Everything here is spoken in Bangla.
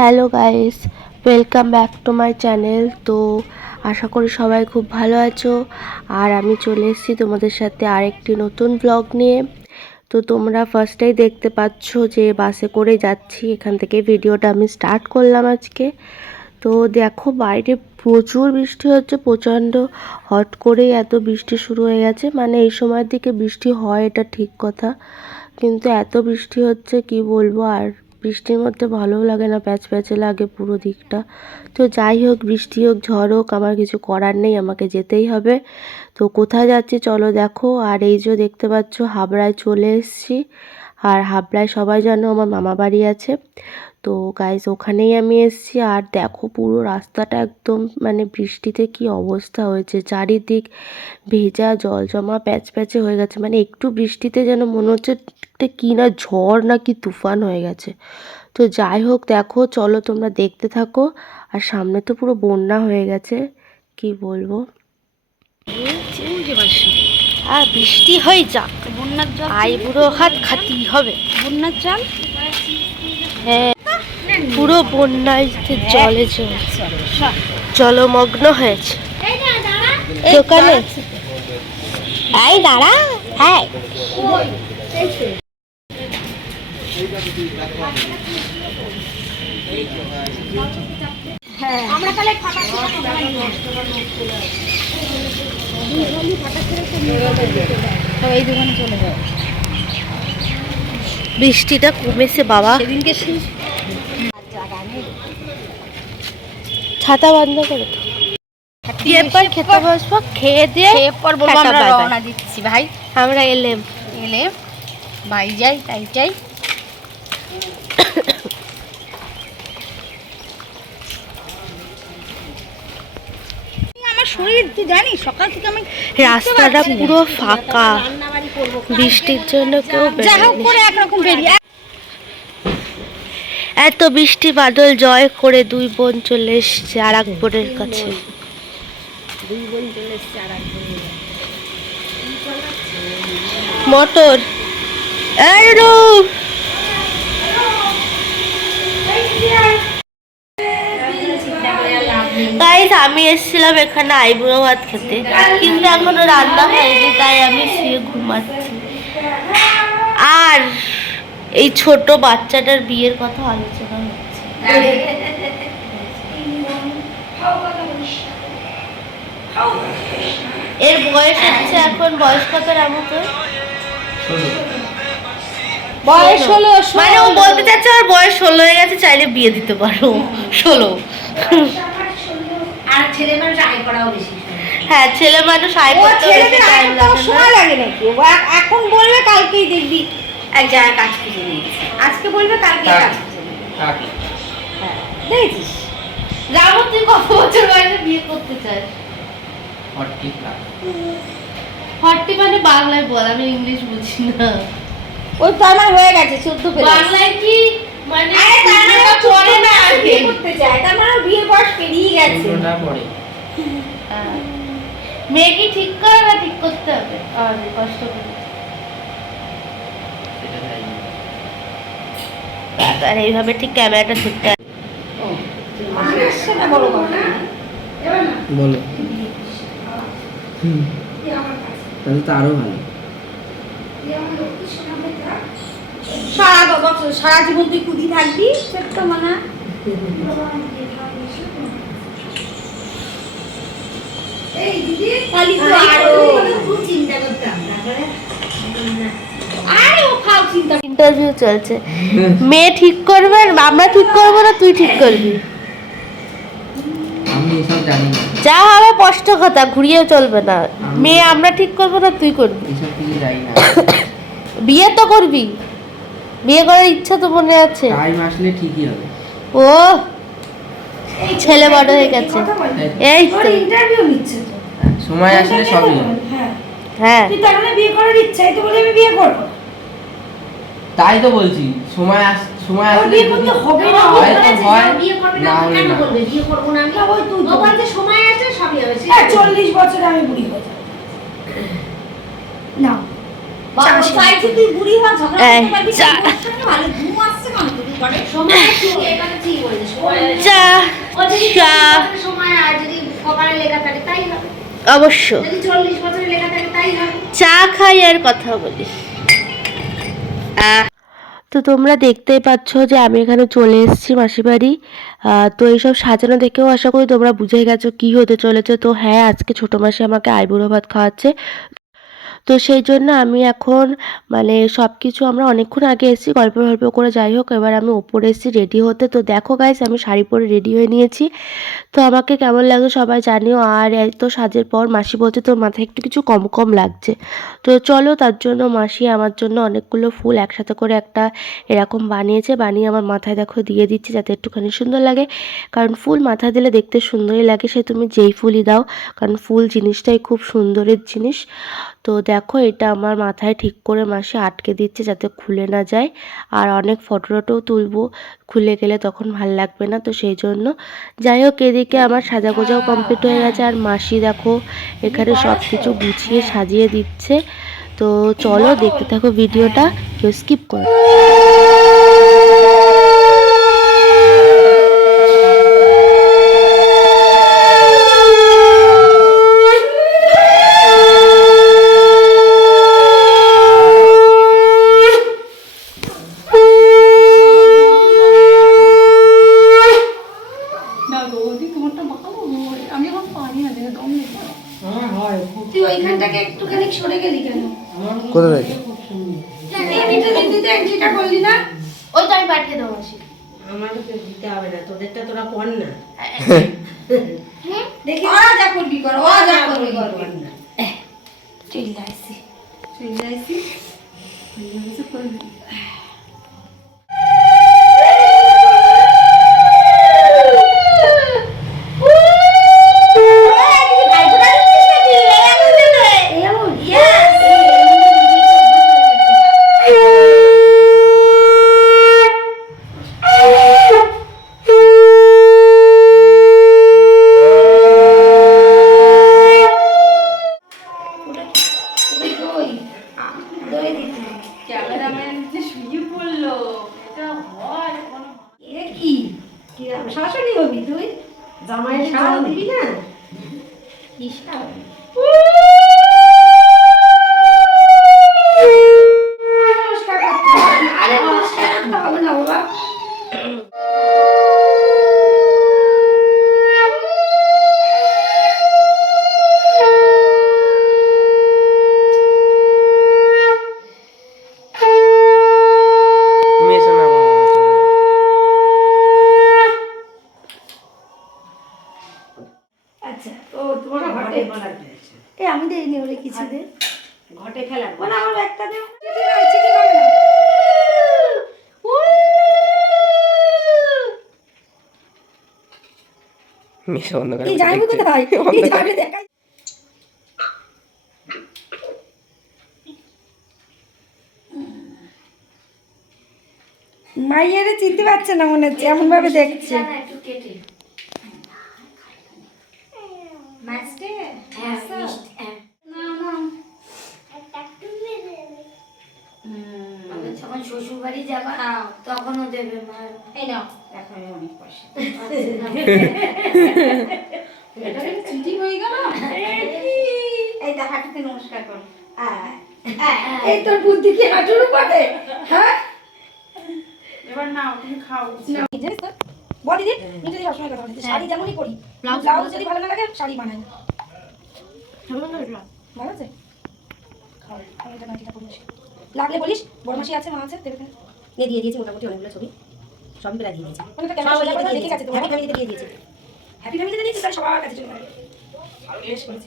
Hello guys, welcome back to my channel. তো আশা করি সবাই খুব ভালো আছো। আর আমি চলে এসেছি তোমাদের সাথে আরেকটি নতুন ব্লগ নিয়ে। তো তোমরা ফার্স্টেই দেখতে পাচ্ছ যে বাসে করে যাচ্ছি, এখান থেকে ভিডিওটা আমি স্টার্ট করলাম আজকে। তো দেখো বাইরে প্রচুর বৃষ্টি হচ্ছে, প্রচণ্ড হট করেই এত বৃষ্টি শুরু হয়ে গেছে। মানে এই সময়ের দিকে বৃষ্টি হয় এটা ঠিক কথা, কিন্তু এত বৃষ্টি হচ্ছে কি বলবো। আর বৃষ্টির মধ্যে ভালোও লাগে না, প্যাচ প্যাচে লাগে পুরো দিকটা। তো যাই হোক, বৃষ্টি হোক ঝড় হোক, আমার কিছু করার নেই, আমাকে যেতেই হবে। তো কোথায় যাচ্ছি চলো দেখো। আর এই যে দেখতে পাচ্ছ হাবড়ায় চলে এসেছি। আর হাবড়ায় সবাই জানো আমার মামা বাড়ি আছে। তো গাইজ ওখানেই আমি এসেছি। আর দেখো পুরো রাস্তাটা একদম মানে বৃষ্টিতে কি অবস্থা হয়েছে, চারিদিক ভেজা জল জমা প্যাচ প্যাচে হয়ে গেছে। মানে একটু বৃষ্টিতে যেন মনে হচ্ছে একটা কি না ঝড় না কি তুফান হয়ে গেছে। তো যাই হোক দেখো, চলো তোমরা দেখতে থাকো। আর সামনে তো পুরো বন্যা হয়ে গেছে, কি বলবো। আর বৃষ্টি হয়ে যাক, বন্যার জল আইবুড়ো হাত খাতেই হবে। বন্যার জল হ্যাঁ, পুরো বন্যায় জলে জলমগ্ন হয়েছে দোকানে। এই দাঁড়া, হ্যাঁ আমরা তাহলে এই দোকানে চলে যাও। বৃষ্টিটা কমেছে বাবা, সেদিনকে ছাতা বন্ধ করে তো এরপর খেতে বসবো, খেয়ে দিয়ে এরপর বলবো আমরা রওনা দিচ্ছি ভাই। আমরা এলেম ভাই যাই তাই যাই। আমার শরীর তুই জানিস সকাল থেকে আমি রাস্তাটা পুরো ফাঁকা, বৃষ্টির জন্য কেউ যা হোক করে একরকম বেরিয়ে এত বৃষ্টি বাদল জয় করে দুই বোন চলে এসছে আর এক বোনের কাছে। মোটর গাইস, আমি এসেছিলাম এখানে আইবুড়ো ভাত খেতে, কিন্তু এখনো রান্না হয়নি, তাই আমি শুয়ে ঘুমাচ্ছি। আর এই ছোট বাচ্চাটার বিয়ের কথা আলোচনা হচ্ছে। এর বয়স হচ্ছে এখন, বয়স কত রামু তোর? বয়স হলো মানে ও বলতে চাচ্ছে ওর বয়স 16 হয়ে গেছে, চাইলে বিয়ে দিতে পারো। 16। আর ছেলে মানুষ আয় করাও বেশি। হ্যাঁ, ছেলে মানুষ আয় করতে বেশি টাইম সময় লাগে না। লাগে নাকি? ও এখন বলবে কালকেই দেখবি এক জায়গায় কাজ খুঁজে নিয়েছে, আজকে বলবে কালকেই কাজ খুঁজে নিয়েছে। হ্যাঁ দেখেছিস রামু, তুই কত বছর বয়সে বিয়ে করতে চাস? 40 মানে বাংলায় বল, আমি ইংলিশ বুঝি না। ওই তো আমার হয়ে গেছে 14 পেলে। বাংলায় কি মানে আরে তার মানে পড়ে না আগে বিয়ে করতে চায়, তার মানে বিয়ের বয়স পেরিয়ে গেছে। ওটা পড়ে মেয়ে কি ঠিক করে না ঠিক করতে হবে? আর কষ্ট করে সেটা তাই আর এইভাবে ঠিক ক্যামেরাটা ধরতে হবে। সেটা বড় কথা বলো। তাহলে তো আরো ভালো। সারা জীবন তুই কুদি থাকবি, ছোট্ট মানা। ইন্টারভিউ চলছে, মেয়ে ঠিক করবে আর আমরা ঠিক করবো না তুই ঠিক করবি? আমি এসব জানি না, যা হবে স্পষ্ট কথা, ঘুরিয়েও চলবে না। মেয়ে আমরা ঠিক করবো না তুই করবি? এসব কিছু জানি না। বিয়ে তো করবি, বিয়ে করার ইচ্ছা তো মনে আছে। টাইম আসলে ঠিকই হবে। ও ছেলে বড় হয়ে গেছে, এই তো ইন্টারভিউ নিচ্ছে তো, সময় আসলে সবই হবে। হ্যাঁ তুই তার মানে বিয়ে করার ইচ্ছাই তো, বলে আমি বিয়ে করবো। তাই তো বলছি, সময় আসলে বিয়ে করতে হবে না, হয়তো হয়, বিয়ে করবে না না হলে কেন না। বলবে বিয়ে করবো না আমি? ওই তুই তো বলতে সময় আসলে সবই হবে। 40 বছরে আমি বুড়ি হয়ে যাব না। চাইছি তুই বুড়ি হওয়া ঝগড়া করতে পারবি, ভালো ঘুম আসছে কেন? তুই সময় ঠিক, এটা ঠিক বলেছিস। যদি চা 40 বছরের সময় আর যদি কপালে লেখা থাকে তাই হবে, অবশ্য যদি 40 বছরে লেখা থাকে তাই হবে। চা খাই আর কথা বলি। তো তোমরা দেখতেই পাচ্ছ যে আমি এখানে চলে এসেছি মাসি বাড়ি। তো এইসব সাজানো দেখেও আশা করি তোমরা বুঝে গেছো কি হতে চলেছে। তো হ্যাঁ, আজকে ছোটো মাসি আমাকে আইবুড়ো ভাত খাওয়াচ্ছে। তো সেই জন্য আমি এখন মানে সব কিছু আমরা অনেকক্ষণ আগে এসেছি গল্প গল্প করে, যাই হোক এবার আমি ওপরে এসেছি রেডি হতে। তো দেখো গাইস, আমি শাড়ি পরে রেডি হয়ে নিয়েছি। তো আমাকে কেমন লাগে সবাই জানিও। আর এত সাজের পর মাসি বলছে তোর মাথায় একটু কিছু কম কম লাগছে। তো চলো, তার জন্য মাসি আমার জন্য অনেকগুলো ফুল একসাথে করে একটা এরকম বানিয়েছে, বানিয়ে আমার মাথায় দেখো দিয়ে দিচ্ছে যাতে একটুখানি সুন্দর লাগে। কারণ ফুল মাথায় দিলে দেখতে সুন্দরই লাগে, সে তুমি যেই ফুলই দাও, কারণ ফুল জিনিসটাই খুব সুন্দরের জিনিস। তো দেখো এটা আমার মাথায় ঠিক করে মাসি আটকে দিচ্ছে যাতে খুলে না যায়। আর অনেক ফটো টটোও তুলবো, খুলে গেলে তখন ভাল লাগবে না, তো সেই জন্য। যাই হোক, এদিকে আমার সাজাগোজাও কমপ্লিট হয়ে গেছে। আর মাসি দেখো এখানে সব কিছু গুছিয়ে সাজিয়ে দিচ্ছে। তো চলো দেখতে থাকো ভিডিওটা, কেউ স্কিপ করো। তুই ওইখানটাকে একটুখানি সরে গেলি কেন? কোথায় রেখে? এমনিতে দিদিতে এন্ট্রিটা করলি না? ওই তো আমি পাঠিয়ে দেবো মাসি। আমাকে তো দিতে হবে না, তোদেরটা তোরা কর না। দেখি ওরা যা করবি কর, ওরা যা করবি কর। চলে আসি। শাশুড়ি হবি তুই? জামাই শাল দিবি না? নমস্কার করতে হবে না। আরে নমস্কার করতে হবে না বাবা। তুমি এসো না বাবা, চলে যাও। আচ্ছা, তো তোমার ঘটে ঘটে বলা হয়েছে। এ আমি দেইনি ওরে কিছু দে। ঘটে ফেলা বল আমার একটা দে। চিঠি হবে না। মিশে বন্ধ করে এই যাইবি কোথায়? এই যাইবি দেখাই। মাইয়ারে চিনতে পারছে না মনে হচ্ছে, এমন ভাবে দেখছে। যখন শ্বশুর বাড়ি যাবা তখনও দেবে মা। এই নাও। দেখো আমি অনেক পয়সা। এটা কি চিঠি হয়ে গেল? এই তো হাঁটুতে নমস্কার কর। এই তোর বুদ্ধি কি হাঁটুর উপরে? হ্যাঁ? এবার নাও, তুমি খাও। জানিস তো? বল দিদি, নিজে দিয়ে সবসময় কথা বলতে। শাড়ি যেমনই পরি, ব্লাউজ যদি ভালো না লাগে শাড়ি বানাই। ভালো আছে? খাও, আমি এটা নাটিটা পরে আসি। লাগলে বলিস, বড় মাসি আছে, মা আছে, দেবে কেন? দিয়ে দিয়েছি মোটামুটি অনেকগুলো ছবি, সবই প্রায় দিয়ে দিয়েছি। মানে তো ক্যামেরা সবাই সোজা করে দিয়ে দেখে গেছে দিয়েছি, তোমার। হ্যাপি ফ্যামিলিতে দিয়ে দিয়েছি। হ্যাপি ফ্যামিলিতে দিয়েছিস, তাহলে সবার কাছে চলে যাবে। বেশ করেছিস।